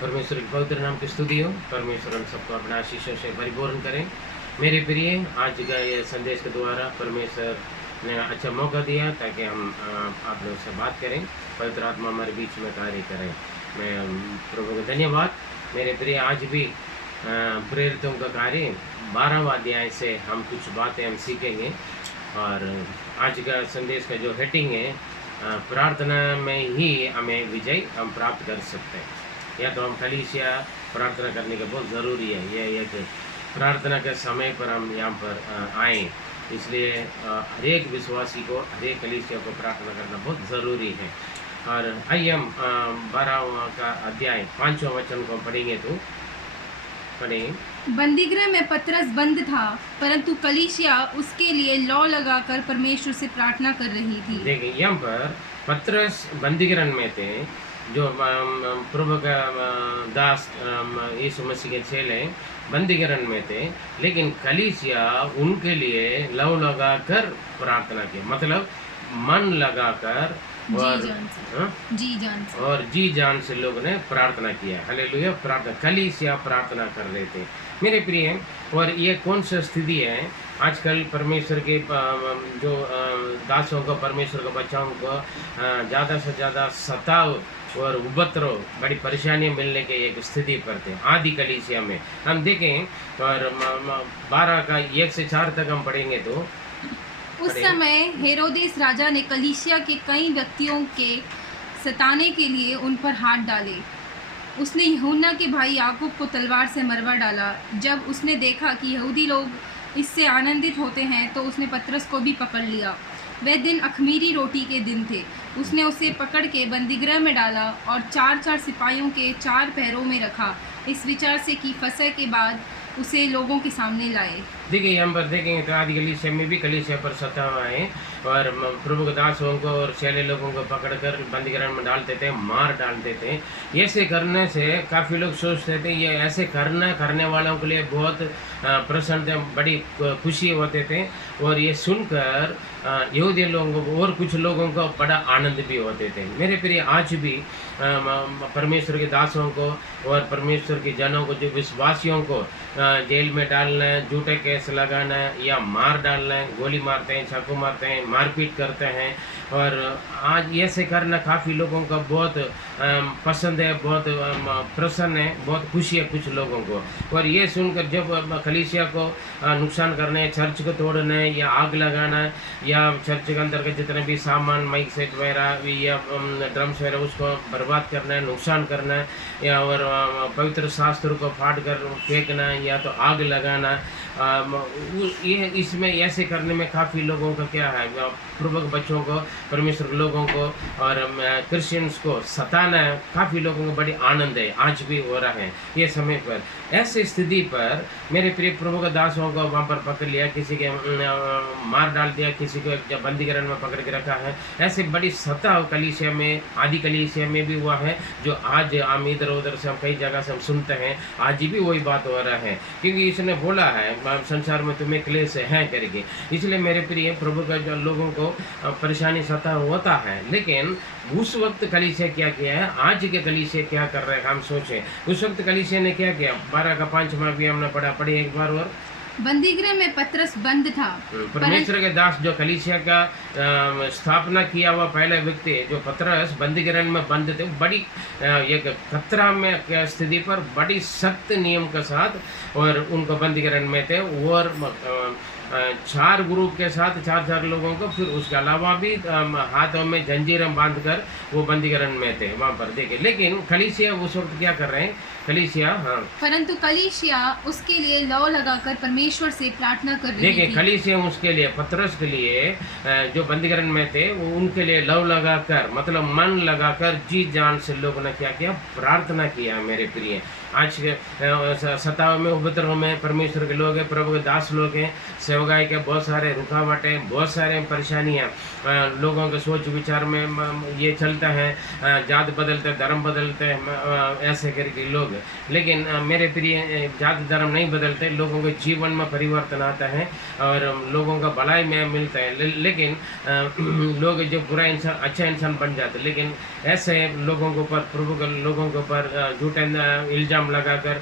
परमेश्वर के पवित्र नाम की स्तुति हो। परमेश्वर हम सबको अपने आशीषों से परिपूर्ण करें। मेरे प्रिय, आज का ये संदेश के द्वारा परमेश्वर ने अच्छा मौका दिया ताकि हम आप लोगों से बात करें, पवित्र आत्मा हमारे बीच में कार्य करें। मैं प्रभु को धन्यवाद। मेरे प्रिय, आज भी प्रेरितों का कार्य 12वां अध्याय से हम कुछ बातें हम सीखेंगे। और आज का संदेश का जो हेडिंग है, प्रार्थना में ही हमें विजय हम प्राप्त कर सकते हैं। या तो हम कलीसिया प्रार्थना करने का बहुत ज़रूरी है। यह एक प्रार्थना के समय पर हम यहाँ पर आएँ, इसलिए हर एक विश्वासी को, हर एक कलीसिया को प्रार्थना करना बहुत ज़रूरी है। और आइए हम 12वां का अध्याय 5वां वचन को पढ़ेंगे। तो पढ़ें। बंदीगृह में पतरस बंद था, परंतु कलीसिया उसके लिए लौ लगाकर परमेश्वर से प्रार्थना कर रही थी। देखिए, यहाँ पर पतरस बंदीगृह में थे, जो प्रभु का दास यीशु मसीह के चेले बंदीगृह में थे, लेकिन कलीसिया उनके लिए लौ लगाकर प्रार्थना की, मतलब मन लगाकर और जी जान से लोगों ने प्रार्थना किया। हालेलुया। प्रार्थना, कलीसिया प्रार्थना कर रहे थे। मेरे प्रिय, और ये कौन सा स्थिति है आजकल परमेश्वर के जो दासों को, परमेश्वर के बच्चों को ज़्यादा से ज़्यादा सताव और उपद्रव, बड़ी परेशानियां मिलने के एक स्थिति पर थे आदि कलीसिया में। हम देखें और 12 का 1 से 4 तक हम पढ़ेंगे। तो उस समय हेरोदेस राजा ने कलीसिया के कई व्यक्तियों के सताने के लिए उन पर हाथ डाले। उसने यूहन्ना के भाई याकूब को तलवार से मरवा डाला। जब उसने देखा कि यहूदी लोग इससे आनंदित होते हैं, तो उसने पतरस को भी पकड़ लिया। वह दिन अख़मीरी रोटी के दिन थे। उसने उसे पकड़ के बंदीगृह में डाला और 4-4 सिपाहियों के 4 पैरों में रखा, इस विचार से कि फसह के बाद उसे लोगों के सामने लाए। देखिए, यहाँ पर देखेंगे तो आदि कलीसिया में भी कलीसिया पर सताव आए और प्रभु के दासों को और चेले लोगों को पकड़कर बंदीगृह में डालते थे, मार डालते थे। ऐसे करने से काफ़ी लोग सोचते थे ये ऐसे करने वालों के लिए बहुत प्रसन्न, बड़ी खुशी होते थे। और ये सुनकर यहूदी लोगों को और कुछ लोगों को बड़ा आनंद भी होते थे। मेरे प्रिय, आज भी परमेश्वर के दासों को और परमेश्वर के जनों को, जो विश्वासियों को जेल में डालना, झूठे केस लगाना या मार डालना, गोली मारते हैं, चाकू मारते हैं, मारपीट करते हैं। और आज ऐसे करना काफ़ी लोगों का बहुत पसंद है, बहुत प्रसन्न है, बहुत खुशी है कुछ लोगों को। और ये सुनकर जब कलीसिया को नुकसान करने, चर्च को तोड़ना या आग लगाना या चर्च के अंदर के जितने भी सामान, माइक सेट वगैरह या ड्रम्स वगैरह, उसको बर्बाद करना, नुकसान करना, या और पवित्र शास्त्र को फाड़ कर फेंकना या तो आग लगाना, ये इसमें ऐसे करने में काफ़ी लोगों का क्या है, प्रभु के बच्चों को, परमेश्वर के लोगों को और क्रिश्चियंस को सताना काफ़ी लोगों को बड़ी आनंद है, आज भी हो रहा है ये समय पर। ऐसी स्थिति पर मेरे प्रिय, प्रभु के दासों को वहाँ पर पकड़ लिया, किसी के मार डाल दिया, किसी को जब बंदीगृह में पकड़ के रखा है। ऐसे बड़ी सताव कलीसिया में, आदि कलीसिया में भी हुआ है, जो आज हम इधर उधर से हम कई जगह से हम सुनते हैं। आज भी वही बात हो रहा है, क्योंकि इसने बोला है संसार में तुम्हें क्लेश है करके। इसलिए मेरे प्रिय, प्रभु का जो लोगों को परेशानी सताव होता है, लेकिन उस वक्त कलीसिया क्या किया है, आज के कलीसिया क्या कर रहे हैं हम सोचें। उस वक्त कलीसिया ने क्या किया, 12 का 5वां भी हमने पढ़ी एक बार। और बंदीगृह में पतरस बंद था। परमेश्वर के दास जो कलीसिया का स्थापना किया हुआ पहला व्यक्ति, जो पतरस बंदीगृह में बंद थे, बड़ी एक खतरा में स्थिति पर बड़ी सख्त नियम के साथ और उनको बंदीगृह में थे। और 4 ग्रुप के साथ 4 लोगों को, फिर उसके अलावा भी हाथों में जंजीरें बांधकर वो बंदीगृह में थे वहाँ पर। देखे, लेकिन कलीसिया उस वक्त क्या कर रहे हैं, कलीसिया परंतु कलीसिया उसके लिए लौ लगाकर परमेश्वर से प्रार्थना कर रही थी। देखिए, कलीसिया उसके लिए, पतरस के लिए जो बंदीगृह में थे, वो उनके लिए लौ लगाकर, मतलब मन लगाकर, जी जान से लोगों ने क्या किया, प्रार्थना किया। मेरे प्रिय, आज के सताव में, उपद्रव में परमेश्वर के लोग हैं, प्रभु के दास लोग हैं, सेवकाई के बहुत सारे रुकावटें, बहुत सारे परेशानियाँ, लोगों के सोच विचार में ये चलता है, जात बदलते, धर्म बदलते, ऐसे करके लोग। लेकिन मेरे प्रिय, जात धर्म नहीं बदलते, लोगों के जीवन में परिवर्तन आता है और लोगों का भलाई में मिलता है। लेकिन लोग जो बुरा इंसान अच्छा इंसान बन जाते, लेकिन ऐसे लोगों के ऊपर, प्रभु के लोगों के ऊपर झूठे इल्ज़ाम लगाकर,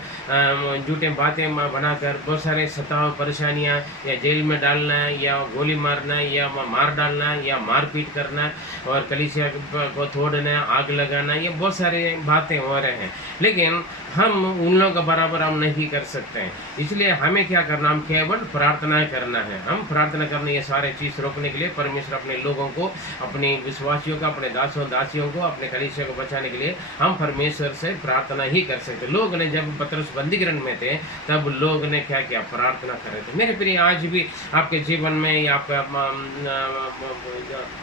झूठे बातें बनाकर बहुत सारे सताव परेशानियां, या जेल में डालना, या गोली मारना, या मार डालना, या मारपीट करना, और कलीसिया को तोड़ना, आग लगाना, ये बहुत सारी बातें हो रहे हैं। लेकिन हम उन लोगों के बराबर हम नहीं कर सकते हैं। इसलिए हमें क्या करना, हम केवल प्रार्थना करना है। हम प्रार्थना करना, ये सारे चीज़ रोकने के लिए परमेश्वर अपने लोगों को, अपने विश्वासियों को, अपने दासियों को, अपने कलीसिया को बचाने के लिए हम परमेश्वर से प्रार्थना ही कर सकते। लोग ने जब पतरस बंदीगृह में थे तब लोग ने क्या किया, प्रार्थना कर रहे थे। मेरे प्रिय, आज भी आपके जीवन में या आपका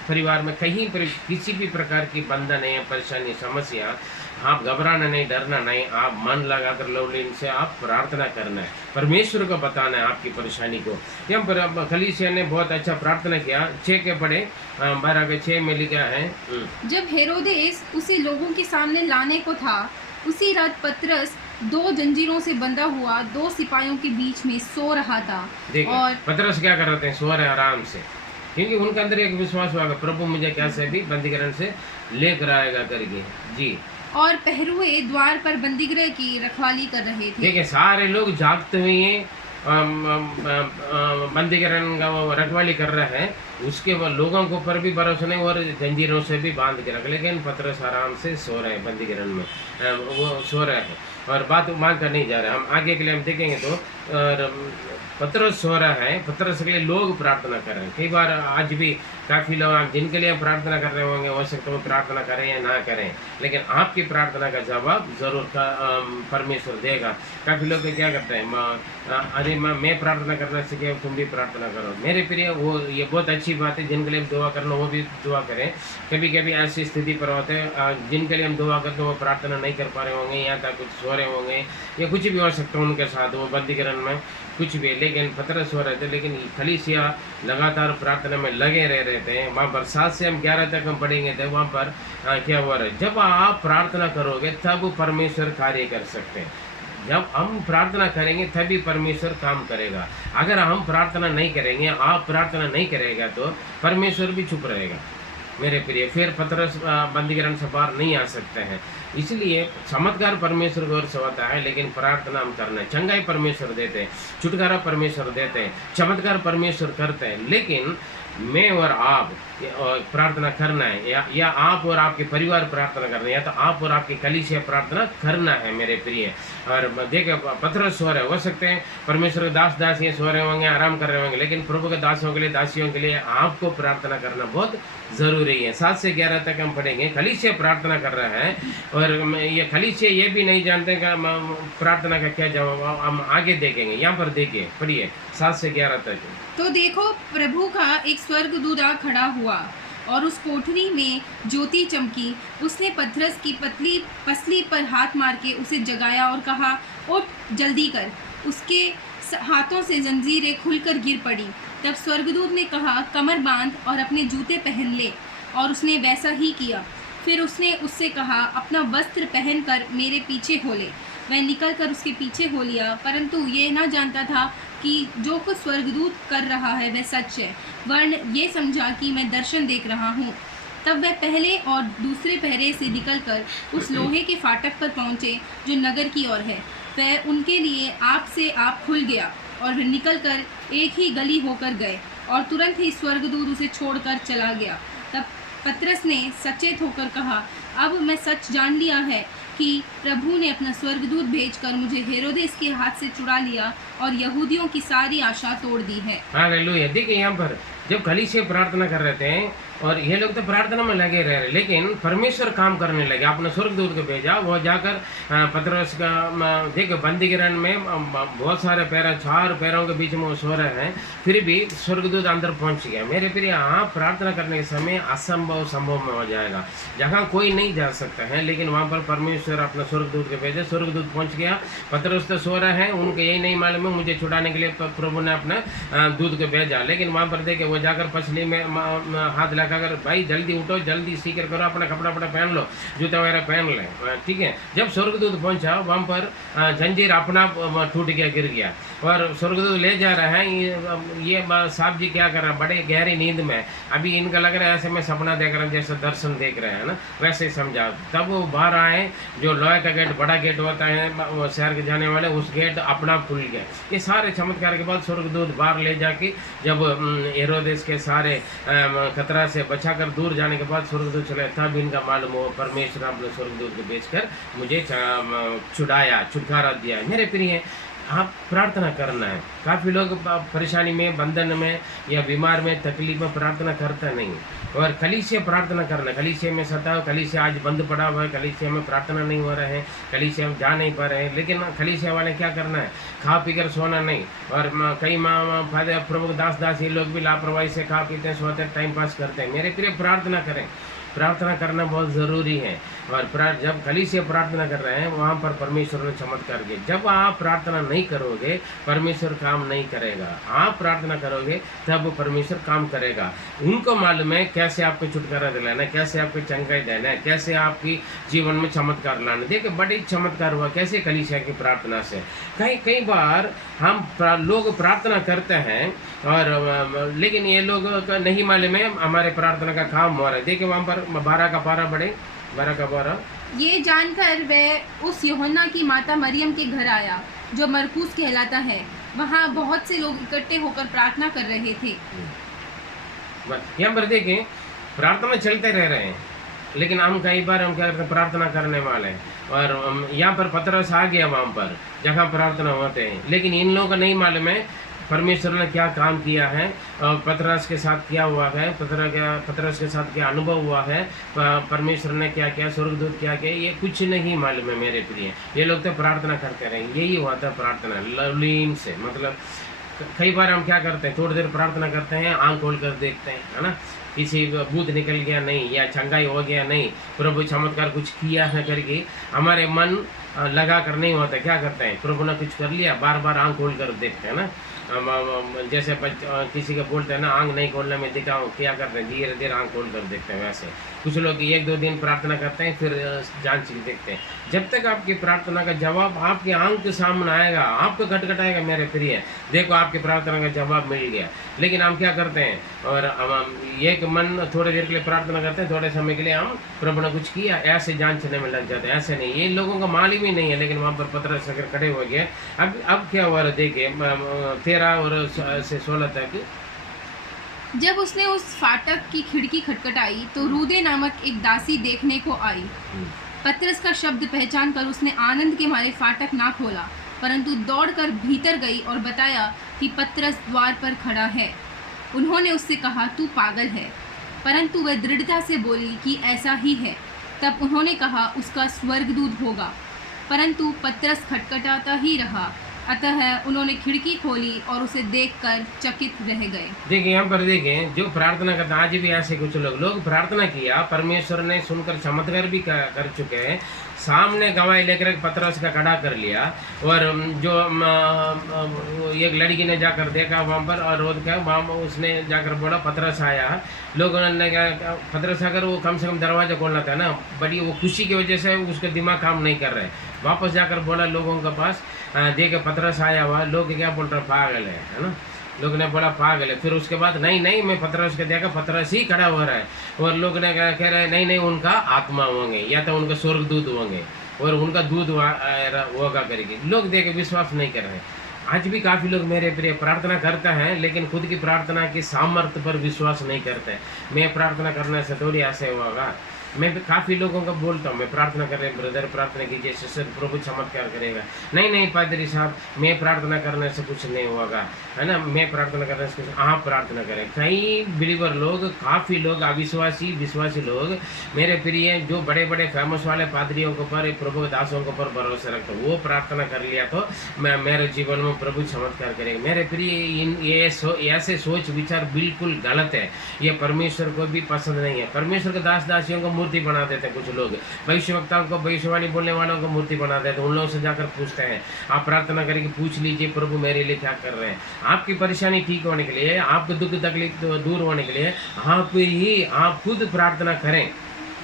परिवार में कहीं पर किसी भी प्रकार की बंधन है, परेशानी, समस्या, आप घबराना नहीं, डरना नहीं, आप मन लगाकर लवलीन से आप प्रार्थना करना है, परमेश्वर को बताना है आपकी परेशानी को। यहाँ पर कलीसिया ने बहुत अच्छा प्रार्थना किया। 6 के पढ़े, 12 के 6 में लिखा है, जब हेरोदेस उसे लोगों के सामने लाने को था, उसी रात पतरस 2 जंजीरों से बंधा हुआ 2 सिपाहियों के बीच में सो रहा था। और पतरस क्या कर रहे थे, सो रहे आराम से, क्योंकि उनके अंदर एक विश्वास हुआ, प्रभु मुझे कैसे भी बंदीगृह से लेकर आएगा करके। जी, और पहरुए द्वार पर बंदीगृह की रखवाली कर रहे थे। देखिए, सारे लोग जागते हुए बंदीगृह का वो रखवाली कर रहे हैं, उसके वो लोगों के ऊपर भी भरोसा नहीं, और जंजीरों से भी बांध के रख, लेकिन पतरस आराम से सो रहे हैं बंदीगृह में, वो सो रहे हैं और बात मान कर नहीं जा रहे। हम आगे के लिए हम देखेंगे तो पतरस सो रहा है, पतरस के लिए लोग प्रार्थना कर रहे हैं। कई बार आज भी काफ़ी लोग, आप जिनके लिए प्रार्थना कर रहे होंगे, हो सकता है वो प्रार्थना करें या ना करें, लेकिन आपकी प्रार्थना का जवाब जरूर परमेश्वर देगा। काफ़ी लोग क्या करते हैं, अरे मैं प्रार्थना करना सीखे, तुम भी प्रार्थना करो। मेरे प्रिय, वो ये बहुत अच्छी बात है, जिनके लिए दुआ करना वो भी दुआ करें। कभी कभी ऐसी स्थिति पर होते हैं जिनके लिए हम दुआ करते हैं वो प्रार्थना नहीं कर पा रहे होंगे, या तक कुछ सो रहे होंगे, या कुछ भी हो सकता है उनके साथ, वो बंदीगृह में कुछ भी, लेकिन पतरस हो रहे थे, लेकिन कलीसिया लगातार प्रार्थना में लगे रह रहे थे। वहाँ पर 7 से हम 11 तक हम पढ़ेंगे थे, वहाँ पर क्या हुआ रहा है, जब आप प्रार्थना करोगे तब परमेश्वर कार्य कर सकते हैं। जब हम प्रार्थना करेंगे तभी परमेश्वर काम करेगा। अगर हम प्रार्थना नहीं करेंगे, आप प्रार्थना नहीं करेगा, तो परमेश्वर भी चुप रहेगा। मेरे प्रिय, फिर पतरस बंदीगृह से बाहर नहीं आ सकते हैं। इसलिए चमत्कार परमेश्वर की ओर से होता है, लेकिन प्रार्थना हम करना है। चंगाई परमेश्वर देते हैं, छुटकारा परमेश्वर देते हैं, चमत्कार परमेश्वर करते हैं, लेकिन मैं और आप प्रार्थना करना है, या आप और आपके परिवार प्रार्थना करना है, या तो आप और आपकी कलीसिया प्रार्थना करना है। मेरे प्रिय, और देखिए पतरस सो रहे हो सकते हैं, परमेश्वर के दास दासियाँ सो रहे होंगे, आराम कर रहे होंगे, लेकिन प्रभु के दासों के लिए, दासियों के लिए आपको प्रार्थना करना बहुत ज़रूरी है। 7 से 11 तक हम पढ़ेंगे। कलीसिया प्रार्थना कर रहा है, और ये कलीसिया ये भी नहीं जानते कि प्रार्थना का क्या जवाब, हम आगे देखेंगे। यहाँ पर देखिए, पढ़िए 7 से 11 तक। तो देखो, प्रभु का एक स्वर्गदूत आ खड़ा हुआ और उस कोठरी में ज्योति चमकी। उसने पतरस की पतली पसली पर हाथ मार के उसे जगाया और कहा, उठ, जल्दी कर। उसके हाथों से जंजीरें खुलकर गिर पड़ी। तब स्वर्गदूत ने कहा, कमर बांध और अपने जूते पहन ले, और उसने वैसा ही किया। फिर उसने उससे कहा, अपना वस्त्र पहनकर मेरे पीछे हो ले। वह निकलकर उसके पीछे हो लिया, परंतु ये न जानता था कि जो कुछ स्वर्गदूत कर रहा है वह सच है, वर्ण ये समझा कि मैं दर्शन देख रहा हूँ। तब वह पहले और दूसरे पहरे से निकलकर उस लोहे के फाटक पर पहुँचे जो नगर की ओर है। वह उनके लिए आप से आप खुल गया, और वह निकलकर एक ही गली होकर गए, और तुरंत ही स्वर्गदूत उसे छोड़कर चला गया। तब पतरस ने सचेत होकर कहा, अब मैं सच जान लिया है कि प्रभु ने अपना स्वर्गदूत भेजकर मुझे हेरोदेस के हाथ से छुड़ा लिया और यहूदियों की सारी आशा तोड़ दी है। हालेलुया। देखिए, यहाँ पर जब कलीसिया प्रार्थना कर रहे थे, और ये लोग तो प्रार्थना में लगे रहे, लेकिन परमेश्वर काम करने लगे। आपने स्वर्गदूत को भेजा, वो जाकर पतरस का देखो बंदीगृह में बहुत सारे पैर, 4 पैरों के बीच में वो सो रहे हैं, फिर भी स्वर्गदूत अंदर पहुंच गया। मेरे प्रिय, आप प्रार्थना करने के समय असंभव संभव में हो जाएगा। जहाँ कोई नहीं जा सकता है, लेकिन वहाँ पर परमेश्वर अपना स्वर्गदूत को भेजे। स्वर्गदूत पहुँच गया, पतरस तो सो रहे हैं, उनको यही नहीं मालूम है मुझे छुड़ाने के लिए प्रभु ने अपना दूत को भेजा। लेकिन वहाँ पर देखे, वो जाकर पसली में हाथ लगा अगर भाई जल्दी उठो, जल्दी शीघ्र करो, अपना कपड़ा पहन लो, जूता वगैरह पहन लें, ठीक है। जब स्वर्गदूत पहुंचा वहाँ पर जंजीर अपना टूट गया, गिर गया, और स्वर्गदूत ले जा रहा है। ये साहब जी क्या कर रहे हैं, बड़े गहरी नींद में, अभी इनका लग रहा है ऐसे में सपना देख रहे हैं, जैसे दर्शन देख रहे हैं ना, वैसे समझा। तब वो बाहर आए, जो लोहे का गेट, बड़ा गेट होता है वो शहर के जाने वाले, उस गेट अपना खुल गया। ये सारे चमत्कार के बाद स्वर्गदूत बाहर ले जाके, जब हेरोदेस के सारे खतरा से बचाकर दूर जाने के बाद स्वर्गदूत चले, तब इनका मालूम हो परमेश्वर अपने स्वर्गदूत को भेजकर मुझे छुटकारा दिया। मेरे प्रिय, आप प्रार्थना करना है। काफ़ी लोग परेशानी में, बंधन में या बीमार में, तकलीफ में प्रार्थना करता नहीं, और कलीसिया प्रार्थना करना। कलीसिया में सता, कलीसिया आज बंद पड़ा हुआ है, कलीसिया में प्रार्थना नहीं हो रहे हैं, कलीसिया में जा नहीं पा रहे हैं। लेकिन कलीसिया वाले क्या करना है, खा पी कर सोना नहीं। और कई फायदे प्रभु दास ये लोग भी लापरवाही से खा पीते हैं, सोते हैं, टाइम पास करते हैं। मेरे प्रिय, प्रार्थना करें। प्रार्थना करना बहुत ज़रूरी है। और जब कलीसिया प्रार्थना कर रहे हैं, वहाँ पर परमेश्वर ने चमत्कार किए। जब आप प्रार्थना नहीं करोगे, परमेश्वर काम नहीं करेगा। आप प्रार्थना करोगे तब परमेश्वर काम करेगा। उनको मालूम है कैसे आपको छुटकारा दिलाना है, कैसे आपको चंगाई देना है, कैसे आपकी जीवन में चमत्कार लाना। देखिए, बड़ी चमत्कार हुआ कैसे, कलीसिया की प्रार्थना से। कई बार हम लोग प्रार्थना करते हैं, और लेकिन ये लोग का नहीं मालूम है हमारे प्रार्थना का काम हो रहा है। देखिए, वहाँ पर 12 का पारा बढ़े, 12 का पारा। ये जानकर वह उस यूहन्ना की माता मरियम के घर आया, जो मरकूस कहलाता है। वहाँ बहुत से लोग इकट्ठे होकर प्रार्थना कर रहे थे। यहाँ पर देखिए, प्रार्थना चलते रह रहे हैं, लेकिन हम कई बार हम क्या करते हैं, प्रार्थना करने वाले हैं, और यहाँ पर पतरस आ गया वहाँ पर जहाँ प्रार्थना होते हैं। लेकिन इन लोगों को नहीं मालूम है परमेश्वर ने क्या काम किया है, और पतरस के साथ क्या हुआ है, पतरस के साथ क्या अनुभव हुआ है, परमेश्वर ने क्या किया, स्वर्गदूत क्या किया, ये कुछ नहीं मालूम है मेरे प्रिय। ये लोग तो प्रार्थना करते रहे, यही हुआ था प्रार्थना लवलीन से। मतलब कई बार हम क्या करते हैं, थोड़ी देर प्रार्थना करते हैं, आंख खोल कर देखते हैं, है ना, किसी भूत निकल गया नहीं, या चंगाई हो गया नहीं, प्रभु चमत्कार कुछ किया है करके हमारे मन लगा कर नहीं होता। क्या करते हैं, प्रभु ने कुछ कर लिया, बार बार आंख खोल कर देखते हैं ना। जैसे किसी को बोलते हैं ना, आंख नहीं खोलने में दिखाओ, क्या करते हैं, धीरे धीरे आंख खोल कर देखते हैं। वैसे कुछ लोग 1-2 दिन प्रार्थना करते हैं, फिर जांच देखते हैं। जब तक आपकी प्रार्थना का जवाब आपकी आंख के सामने आएगा, आपको खटखटाएगा, मेरे प्रिय, देखो आपकी प्रार्थना का जवाब मिल गया। लेकिन हम क्या करते हैं, और एक मन थोड़ी देर के लिए प्रार्थना करते हैं, थोड़े समय के लिए हम प्रभु ने कुछ किया, ऐसे जांचने में लग जाते हैं। ऐसे नहीं, ये लोगों का मालूम ही नहीं है। लेकिन वहाँ पर पतरस अगर खड़े हो गए, अब क्या हुआ, देखिए 13 और से 16 तक। जब उसने उस फाटक की खिड़की खटखटाई तो रूदे नामक एक दासी देखने को आई। पतरस का शब्द पहचान कर उसने आनंद के मारे फाटक ना खोला, परंतु दौड़कर भीतर गई और बताया कि पतरस द्वार पर खड़ा है। उन्होंने उससे कहा, तू पागल है, परंतु वह दृढ़ता से बोली कि ऐसा ही है। तब उन्होंने कहा, उसका स्वर्गदूत होगा। परंतु पतरस खटखटाता ही रहा। अतः उन्होंने खिड़की खोली और उसे देखकर चकित रह गए। देखिए, यहाँ पर देखें, जो प्रार्थना करता, आज भी ऐसे कुछ लोग प्रार्थना किया, परमेश्वर ने सुनकर चमत्कार भी कर चुके हैं, सामने गवाही लेकर पतरस का खड़ा कर लिया। और जो एक लड़की ने जाकर देखा वहाँ पर, और रोज क्या वहाँ उसने जाकर बोला पतरस आया। लोगों ने क्या, पतरस अगर वो कम से कम दरवाज़ा खोलना था ना, बड़ी वो खुशी की वजह से उसका दिमाग काम नहीं कर रहे। वापस जाकर बोला लोगों के पास, देखे पतरस आया हुआ, लोग क्या बोल रहे, पागल है ना। लोग ने बोला पागल है। फिर उसके बाद नहीं मैं पतरस को देखा, पतरस ही खड़ा हो रहा है। और लोग ने कह रहे नहीं उनका आत्मा होंगे, या तो उनका स्वर्गदूत होंगे, और उनका दूध होगा करके। लोग देखे विश्वास नहीं कर रहे। आज भी काफ़ी लोग मेरे प्रिय प्रार्थना करते हैं, लेकिन खुद की प्रार्थना की सामर्थ्य पर विश्वास नहीं करते। मैं प्रार्थना करने से थोड़ी ऐसे होगा। मैं काफ़ी लोगों को बोलता हूँ, मैं प्रार्थना कर रहे हैं, ब्रदर प्रार्थना कीजिए, सिस्टर प्रभु चमत्कार करेगा। नहीं पादरी साहब, मैं प्रार्थना करने से कुछ नहीं होगा, है ना, मैं प्रार्थना करने से कुछ, आप प्रार्थना करें। कई बिलीवर लोग, काफ़ी लोग विश्वासी लोग मेरे प्रिय, जो बड़े बड़े फेमस वाले पादरियों के ऊपर, प्रभु दासों के ऊपर भरोसा रखते, वो प्रार्थना कर लिया तो मेरे जीवन में प्रभु चमत्कार करेगा। मेरे प्रिय, ये ऐसे सोच विचार बिल्कुल गलत है। ये परमेश्वर को भी पसंद नहीं है। परमेश्वर के दासियों को मूर्ति बना देते हैं कुछ लोग, भविष्यवक्ताओं को, भविष्यवाणी बोलने वालों को मूर्ति बना देते हैं। उन लोगों से जाकर पूछते हैं, आप प्रार्थना करके पूछ लीजिए प्रभु मेरे लिए क्या कर रहे हैं। आपकी परेशानी ठीक होने के लिए, आपके दुख तकलीफ दूर होने के लिए आप खुद प्रार्थना करें।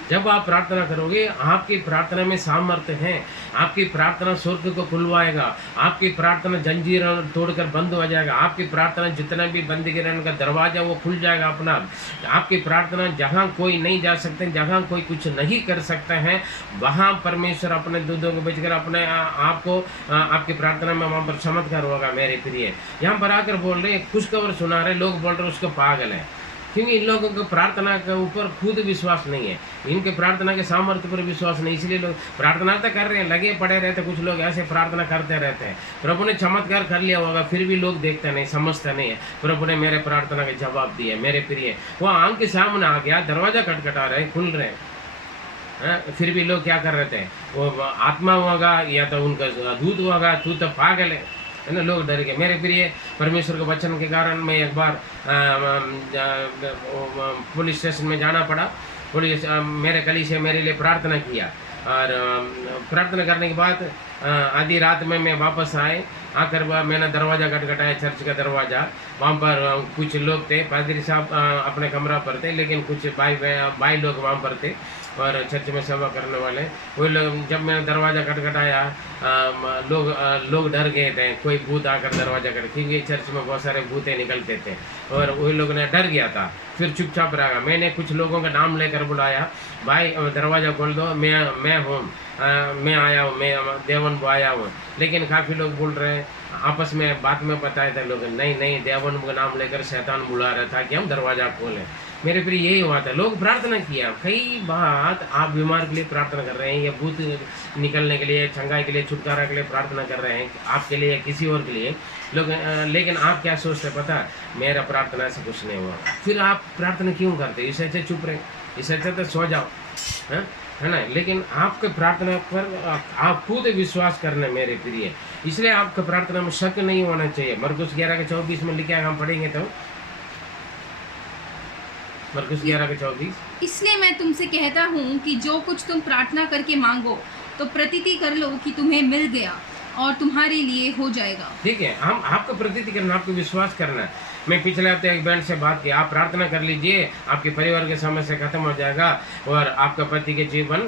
जब आप प्रार्थना करोगे, आपकी प्रार्थना में सामर्थ्य है, आपकी प्रार्थना स्वर्ग को खुलवाएगा, आपकी प्रार्थना जंजीर तोड़कर बंद हो जाएगा, आपकी प्रार्थना जितना भी बंदी रहने का दरवाजा वो खुल जाएगा अपना। आपकी प्रार्थना जहाँ कोई नहीं जा सकते, जहाँ कोई कुछ नहीं कर सकते हैं, वहाँ परमेश्वर अपने दूधों को बेचकर अपने आपको आपकी प्रार्थना में वहाँ पर चमत्कार होगा। मेरे प्रिय, यहाँ पर आकर बोल रहे, खुशखबर सुना रहे, लोग बोल रहे उसको पागल है, क्योंकि इन लोगों को प्रार्थना के ऊपर खुद विश्वास नहीं है, इनके प्रार्थना के सामर्थ्य पर विश्वास नहीं, इसलिए लोग प्रार्थना तो कर रहे हैं, लगे पड़े रहते। कुछ लोग ऐसे प्रार्थना करते रहते हैं, प्रभु ने चमत्कार कर लिया होगा, फिर भी लोग देखते नहीं, समझते नहीं है प्रभु ने मेरे प्रार्थना के जवाब दिए। मेरे प्रिय, वो आंख के सामने आ गया, दरवाजा खटखटा रहे, खुल रहे, फिर भी लोग क्या कर रहे थे, वो आत्मा होगा या तो उनका दूध होगा, तू तो पागल है ना। लोग डर गए। मेरे प्रिय, परमेश्वर के वचन के कारण मैं एक बार पुलिस स्टेशन में जाना पड़ा। पुलिस मेरे कली से मेरे लिए प्रार्थना किया, और प्रार्थना करने के बाद आधी रात में मैं वापस आकर मैंने दरवाज़ा खटखटाया, चर्च का दरवाज़ा। वहाँ पर कुछ लोग थे, पादरी साहब अपने कमरा पर थे, लेकिन कुछ भाई लोग वहाँ पर थे और चर्च में सेवा करने वाले। वो लोग, जब मैंने दरवाज़ा खटखटाया, लोग डर गए थे, कोई भूत आकर दरवाज़ा खट, क्योंकि चर्च में बहुत सारे भूतें निकलते थे, और वही लोग ने डर गया था। फिर चुपचाप रहा। मैंने कुछ लोगों का नाम लेकर बुलाया, भाई दरवाज़ा खोल दो, मैं हूँ, मैं आया हूँ, मैं देवन को आया हूँ। लेकिन काफ़ी लोग बोल रहे हैं, आपस में बात में बताए थे लोग, नहीं देवन का नाम लेकर शैतान बुला रहा था कि हम दरवाज़ा खोलें। मेरे प्रिय, यही हुआ था। लोग प्रार्थना किया, कई बात आप बीमार के लिए प्रार्थना कर रहे हैं, या भूत निकलने के लिए, चंगाई के लिए, छुटकारा के लिए प्रार्थना कर रहे हैं, आपके लिए या किसी और के लिए लोग। लेकिन आप क्या सोचते पता, मेरा प्रार्थना से कुछ नहीं हुआ। फिर आप प्रार्थना क्यों करते? इससे अच्छा चुप रहे, इससे अच्छा तो सो जाओ, है ना। लेकिन आपके प्रार्थना पर आप खुद विश्वास करना मेरे प्रिय, इसलिए आपका प्रार्थना में शक नहीं होना चाहिए। मरकुस 11:24 में लिखा है, हम पढ़ेंगे तो मरकुस 11:24। इसलिए मैं तुमसे कहता हूँ कि जो कुछ तुम प्रार्थना करके मांगो तो प्रतीति कर लो कि तुम्हें मिल गया और तुम्हारे लिए हो जाएगा। ठीक है, हम आपको प्रतीति करना, आपको विश्वास करना है। मैं पिछले हफ्ते एक बहन से बात की, आप प्रार्थना कर लीजिए, आपके परिवार के समस्या खत्म हो जाएगा और आपका पति के जीवन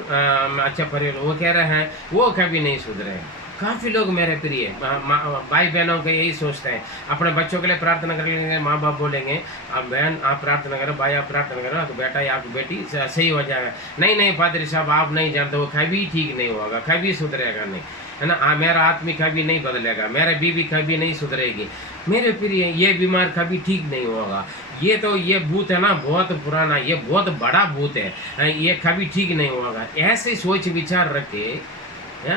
अच्छा परिवार। वो कह रहे हैं वो कभी नहीं सुधरे। काफ़ी लोग मेरे प्रिय भाई बहनों के यही सोचते हैं, अपने बच्चों के लिए प्रार्थना कर लेंगे, माँ बाप बोलेंगे आप बहन आप प्रार्थना करो, भाई आप प्रार्थना करो, तो बेटा या आपकी बेटी सही हो जाएगा। नहीं पादरी साहब आप नहीं जानते, वो कभी ठीक नहीं होगा, कभी सुधरेगा नहीं, है ना। मेरा आदमी कभी नहीं बदलेगा, मेरा बीवी कभी नहीं सुधरेगी। मेरे प्रिय, ये बीमार कभी ठीक नहीं होगा। ये भूत है ना, बहुत पुराना, ये बहुत बड़ा भूत है, ये कभी ठीक नहीं होगा। ऐसे सोच विचार रखे,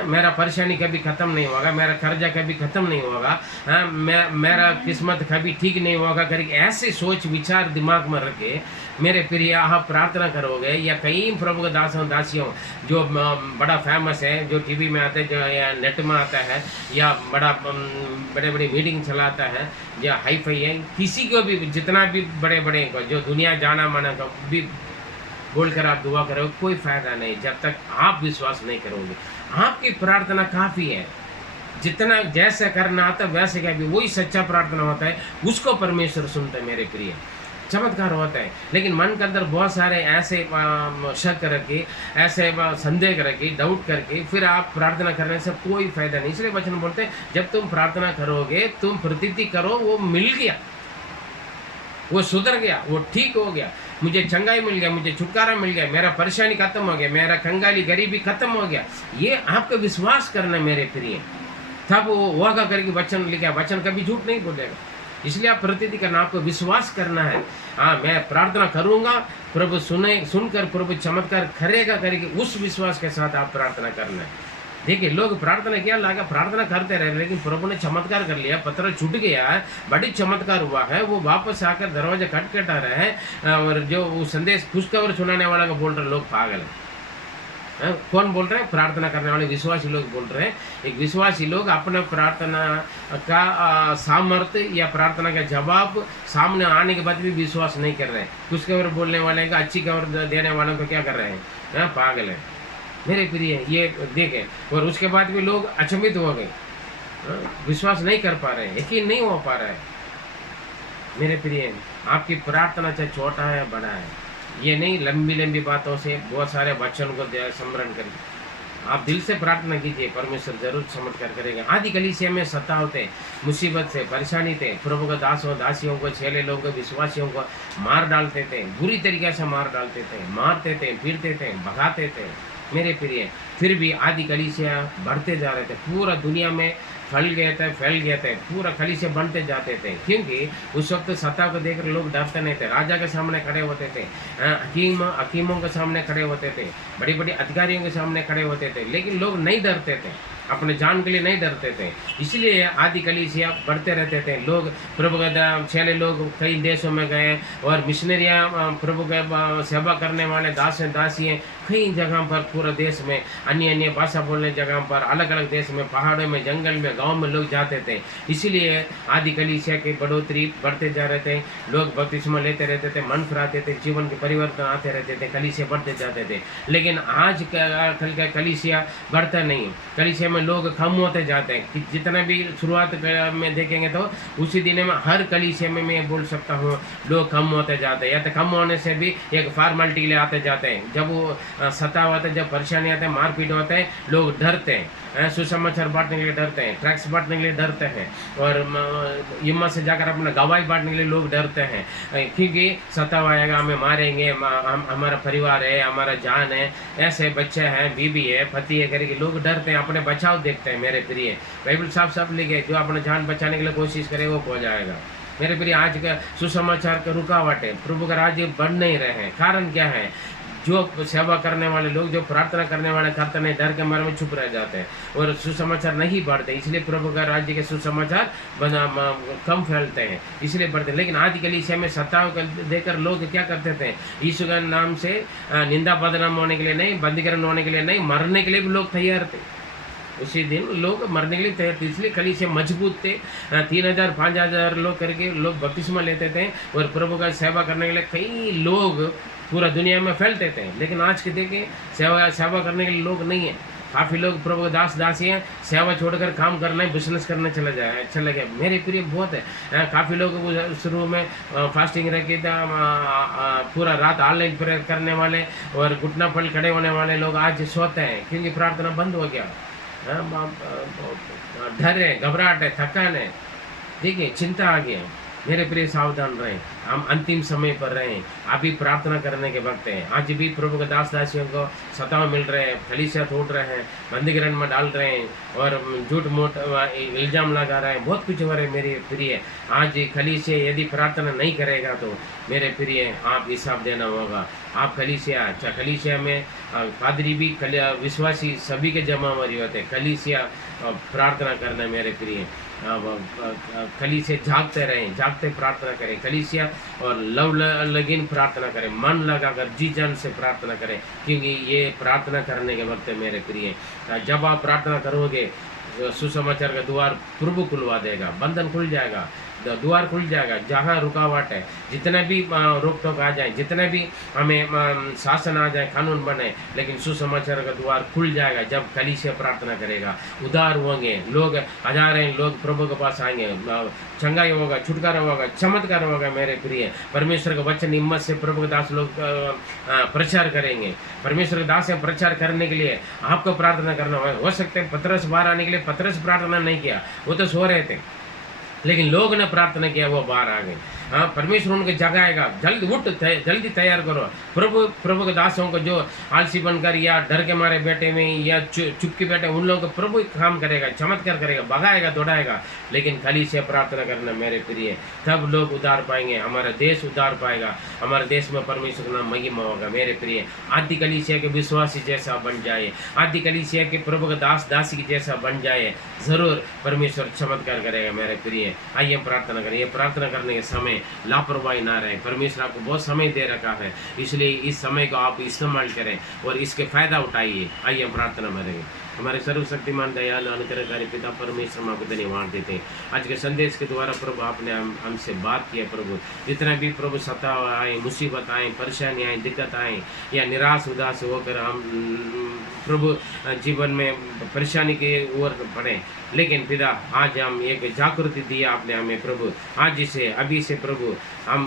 मेरा परेशानी कभी ख़त्म नहीं होगा, मेरा कर्जा कभी ख़त्म नहीं होगा, मेरा किस्मत कभी ठीक नहीं होगा करके ऐसे सोच विचार दिमाग में रखे मेरे प्रिय आप प्रार्थना करोगे। या कई प्रभु के दासों दासियों जो बड़ा फेमस है, जो टीवी में आता है, जो या नेट में आता है, या बड़े मीटिंग चलाता है, या हाई फाई है, किसी को भी जितना भी बड़े को जो दुनिया जाना माना का भी बोलकर आप दुआ करोगे, कोई फ़ायदा नहीं जब तक आप विश्वास नहीं करोगे। आपकी प्रार्थना काफ़ी है, जितना जैसे करना आता वैसे क्या भी, वही सच्चा प्रार्थना होता है, उसको परमेश्वर सुनता है। मेरे प्रिय, चमत्कार होता है। लेकिन मन के अंदर बहुत सारे ऐसे शक करके, ऐसे संदेह करके, डाउट करके फिर आप प्रार्थना करने से कोई फायदा नहीं। इसलिए वचन बोलते हैं जब तुम प्रार्थना करोगे तुम प्रतीति करो वो मिल गया, वो सुधर गया, वो ठीक हो गया, मुझे चंगाई मिल गया, मुझे छुटकारा मिल गया, मेरा परेशानी खत्म हो गया, मेरा कंगाली गरीबी खत्म हो गया। ये आपका विश्वास करना मेरे प्रिय, तब वो होगा करके वचन लिखा, वचन कभी झूठ नहीं बोलेगा। इसलिए आप प्रतीति करना, आपको विश्वास करना है। हाँ, मैं प्रार्थना करूँगा, प्रभु सुनकर प्रभु चमत्कार करेगा करके उस विश्वास के साथ आप प्रार्थना करना है। देखिए लोग प्रार्थना किया लगा, प्रार्थना करते रहे, लेकिन प्रभु ने चमत्कार कर लिया, पत्थर छूट गया है, बड़ी चमत्कार हुआ है, वो वापस आकर दरवाजा खटखटा रहे हैं। और जो वो संदेश खुशखबर सुनाने वाला को बोल रहे लोग पागल हैं। कौन बोल रहे हैं? प्रार्थना करने वाले विश्वासी लोग बोल रहे हैं। एक विश्वासी लोग अपना प्रार्थना का सामर्थ्य या प्रार्थना का जवाब सामने आने के बाद भी विश्वास नहीं कर रहे हैं। खुशखबर बोलने वाले का, अच्छी खबर देने वालों को क्या कर रहे हैं? पागल है मेरे प्रिय। ये देखें, और उसके बाद भी लोग अचंभित हो गए, विश्वास नहीं कर पा रहे, यकीन नहीं हो पा रहा है मेरे प्रिय। आपकी प्रार्थना चाहे छोटा है बड़ा है, ये नहीं लंबी लंबी बातों से बहुत सारे वचन को स्मरण करिए, आप दिल से प्रार्थना कीजिए, परमेश्वर जरूर चमत्कार करेगा। आदि कलीसिया में सतावते, मुसीबत से, परेशानी थे, प्रभु के दासों दासियों को, चेले लोगों को, विश्वासियों को मार डालते थे, बुरी तरीके से मार डालते थे, मारते थे, पीटते थे, भगाते थे मेरे प्रिय। फिर भी आदि कलीसिया बढ़ते जा रहे थे, पूरा दुनिया में फैल गए थे, पूरा कलीसिया बनते जाते थे, क्योंकि उस वक्त सत्ता को देखकर लोग डरते नहीं थे, राजा के सामने खड़े होते थे, हकीमों के सामने खड़े होते थे, बड़ी बड़ी अधिकारियों के सामने खड़े होते थे, लेकिन लोग नहीं डरते थे, अपने जान के लिए नहीं डरते थे। इसलिए आदि कलीसिया बढ़ते रहते थे। लोग प्रभु के चेले लोग कई देशों में गए, और मिशनरियाँ प्रभु के सेवा करने वाले दास दासियाँ कई जगह पर, पूरे देश में अन्य अन्य भाषा बोलने जगह पर, अलग अलग देश में, पहाड़ों में, जंगल में, गांव में लोग जाते थे। इसीलिए आदि कलीसिया की बढ़ोतरी बढ़ते जा रहे थे, लोग बपतिस्मा लेते रहते थे, मन फिराते थे, जीवन के परिवर्तन आते रहते थे, कलीसिया बढ़ते जाते थे। लेकिन आज कल का कलीसिया बढ़ता नहीं, कलीसिया में लोग कम होते जाते हैं। कि जितना भी शुरुआत में देखेंगे तो उसी दिन में हर कलीसिया में मैं बोल सकता हूँ लोग कम होते जाते हैं, या तो कम होने से भी एक फॉर्मेलिटी के लिए आते जाते हैं। जब वो सताव होता है, जब परेशानी आते हैं, मारपीट होते हैं, लोग डरते हैं, सुसमाचार बांटने के लिए डरते हैं, ट्रैक्स बांटने के लिए डरते हैं, और हिम्मत से जाकर अपना गवाही बांटने के लिए लोग डरते हैं, क्योंकि सताव आएगा, हमें मारेंगे, हमारा परिवार है, हमारा जान है, ऐसे बच्चे हैं, बीबी है, पति है करके लोग डरते हैं, अपने बचाव देखते हैं मेरे प्रिय। बाइबल साफ साफ लिखे, जो अपना जान बचाने के लिए कोशिश करे वो हो जाएगा मेरे प्रिय। आज का सुसमाचार का रुकावट है, प्रभु का राज्य बढ़ नहीं रहे हैं। कारण क्या है? जो सेवा करने वाले लोग, जो प्रार्थना करने वाले करते नहीं, डर के मारे में चुप रह जाते हैं और सुसमाचार नहीं बढ़ते, इसलिए प्रभु का राज्य के सुसमाचार कम फैलते हैं, इसलिए बढ़ते हैं। लेकिन आदि कलीसिया में सताव देकर लोग क्या करते थे? यीशु के नाम से निंदा बदनाम होने के लिए नहीं, बंदीकरण होने के लिए नहीं, मरने के लिए भी लोग तैयार थे। उसी दिन लोग मरने के लिए तैयार थे, इसलिए कलीसिया मजबूत थे। 3000 5000 लोग करके लोग बपतिस्मा लेते थे, और प्रभु का सेवा करने के लिए कई लोग पूरा दुनिया में फैलते थे। लेकिन आज के देखें, सेवा करने के लिए लोग नहीं है। काफ़ी लोग प्रभु के दास दासी हैं, सेवा छोड़कर काम करना, बिजनेस करने चले गए मेरे प्रिय। बहुत है, काफ़ी लोग शुरू में फास्टिंग रह के पूरा रात ऑनलाइन प्रेयर करने वाले और घुटना पल खड़े होने वाले लोग आज सोते हैं, क्योंकि प्रार्थना बंद हो गया। डर है, घबराहट है, थकान है, देखिए चिंता आ गया। मेरे प्रिय सावधान रहें, हम अंतिम समय पर रहें, अभी प्रार्थना करने के वक्त है। आज भी प्रभु के दास दासियों को सताव मिल रहे हैं, कलीसिया तोड़ रहे हैं, बंदीकरण में डाल रहे हैं, और झूठ मूठ इल्जाम लगा रहे हैं, बहुत कुछ हो रहा है मेरे प्रिय। आज कलीसिया यदि प्रार्थना नहीं करेगा तो मेरे प्रिय आप हिसाब देना होगा। आप कलीसिया में पादरी भी विश्वासी सभी के जमावरी होते हैं। कलीसिया प्रार्थना करना मेरे प्रिय, कलीसिया जागते रहें, जागते प्रार्थना करें, कलीसिया और लगीन प्रार्थना करें, मन लगाकर जी जान से प्रार्थना करें, क्योंकि ये प्रार्थना करने के वक्त है मेरे प्रिय। जब आप प्रार्थना करोगे, सुसमाचार का द्वार प्रभु खुलवा देगा, बंधन खुल जाएगा, द्वार खुल जाएगा। जहाँ रुकावट है, जितने भी रोक टोक आ जाए, जितने भी हमें शासन आ जाए, कानून बने, लेकिन सुसमाचार का द्वार खुल जाएगा जब कलीसिया प्रार्थना करेगा। उदार होंगे लोग, हजारें लोग प्रभु के पास आएंगे, चंगाई होगा, छुटकारा होगा, चमत्कार होगा मेरे प्रिय। परमेश्वर का वचन हिम्मत से प्रभु के दास लोग प्रचार करेंगे। परमेश्वर के दास से प्रचार करने के लिए आपको प्रार्थना करना हो सकता है। पतरस बाहर आने के लिए पतरस प्रार्थना नहीं किया, वो तो सो रहे थे, लेकिन लोग ने प्रार्थना किया, वो बाहर आ गए। हाँ, परमेश्वर उनको जगाएगा। जल्दी उठ, जल्दी तैयार करो। प्रभु के दासों को जो आलसी बनकर या डर के मारे बैठे में या चुपके बैठे, उन लोगों को प्रभु काम करेगा, चमत्कार करेगा, भगाएगा, दौड़ाएगा। लेकिन कलीसिया प्रार्थना करना मेरे प्रिय, तब लोग उद्धार पाएंगे, हमारा देश उद्धार पाएगा, हमारे देश में परमेश्वर का नाम महिमा होगा मेरे प्रिय। आदि कलीसिया के विश्वासी जैसा बन जाए, आदि कलीसिया के प्रभु के दास दासी जैसा बन जाए, जरूर परमेश्वर चमत्कार करेगा मेरे प्रिय। आइए प्रार्थना करें। ये प्रार्थना करने के समय लापरवाही ना रहे। परमेश्वर आपको बहुत समय दे रखा है, इसलिए इस समय को आप इस्तेमाल करें और इसके फायदा उठाइए। आइए प्रार्थना करेंगे। हमारे सर्वशक्तिमान दयालु अनुग्रहकारी पिता परमेश्वर हम आपको धन्यवाद देते हैं। आज के संदेश के द्वारा प्रभु आपने हमसे बात किया प्रभु। जितना भी प्रभु सताव आए, मुसीबत आए, परेशानी आए, दिक्कत आए या निराश उदास होकर हम प्रभु जीवन में परेशानी की ओर बढ़े, लेकिन पिता आज हम एक जागृति दिया आपने हमें प्रभु। आज से अभी से प्रभु हम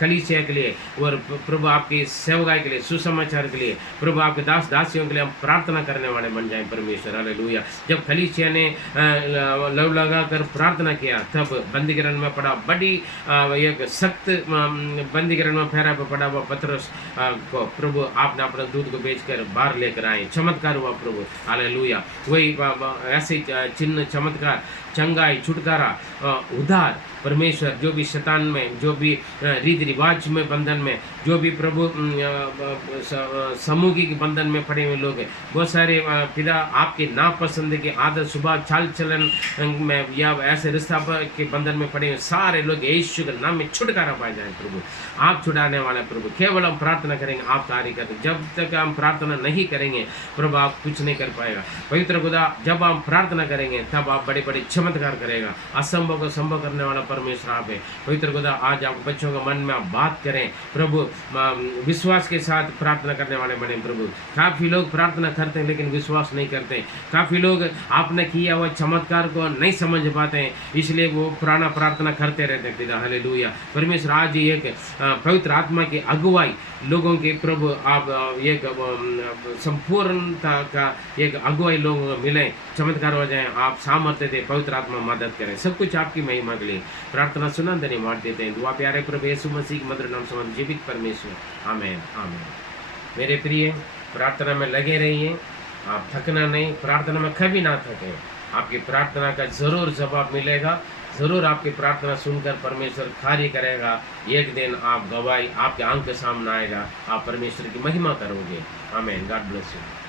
कलीसिया के लिए और प्रभु आपकी सेवकाई के लिए, सुसमाचार के लिए, प्रभु आपके दास दासियों के लिए हम प्रार्थना करने वाले बन जाएं परमेश्वर। हालेलुया। जब कलीसिया ने लव लगा कर प्रार्थना किया तब बंदीगृह में पड़ा, बड़ी एक सख्त बंदीगृह में फेरा पर पड़ा हुआ पतरस को प्रभु आपने अपना दूध को बेचकर बाहर लेकर आए। चमत्कार हुआ प्रभु। हालेलुया। वही ऐसे चिन्ह, चमत्कार, चंगाई, छुटकारा, उद्धार परमेश्वर जो भी शैतान में, जो भी रीति रिवाज में बंधन में, जो भी प्रभु सामूहिक बंधन में पड़े हुए लोग हैं, बहुत सारे पिता आपके नापसंद के आदत, सुबह चाल चलन में या ऐसे रिश्ता के बंधन में पड़े हुए सारे लोग यीशु के नाम में छुटकारा पाए जाए प्रभु। आप छुड़ाने वाले प्रभु। केवल हम प्रार्थना करेंगे, आप कार्य करें। जब तक हम प्रार्थना नहीं करेंगे प्रभु आप कुछ नहीं कर पाएगा। पवित्र खुदा जब हम प्रार्थना करेंगे तब आप बड़े बड़े चमत्कार करेगा। असंभव को संभव करने वाला परमेश्वर आप है। पवित्र खुदा आज आप बच्चों के मन में आप बात करें प्रभु, विश्वास के साथ प्रार्थना करने वाले बने प्रभु। काफ़ी लोग प्रार्थना करते हैं लेकिन विश्वास नहीं करते। काफ़ी लोग आपने किया हुआ चमत्कार को नहीं समझ पाते हैं, इसलिए वो पुराना प्रार्थना करते रहते हैं पिता। हालेलुया। परमेश्वर आज एक पवित्र आत्मा की अगुवाई लोगों के प्रभु आप एक संपूर्णता का एक अगुवाई लोगों को मिले, चमत्कार हो जाए, आप सामर्थ्य दे, पवित्र आत्मा मदद करें। सब कुछ आपकी महिमा के लिए प्रार्थना सुना धन्यवाद देते हैं। दुआ प्यारे प्रभु यीशु मसीह के मधुर नाम से जीवित परमेश्वर, आमीन आमीन। मेरे प्रिय, प्रार्थना में लगे रहिए, आप थकना नहीं, प्रार्थना में कभी ना थकें। आपकी प्रार्थना का जरूर जवाब मिलेगा, जरूर आपकी प्रार्थना सुनकर परमेश्वर कार्य करेगा। एक दिन आप गवाही आपके आंख के सामने आएगा, आप परमेश्वर की महिमा करोगे। आमीन। God bless you.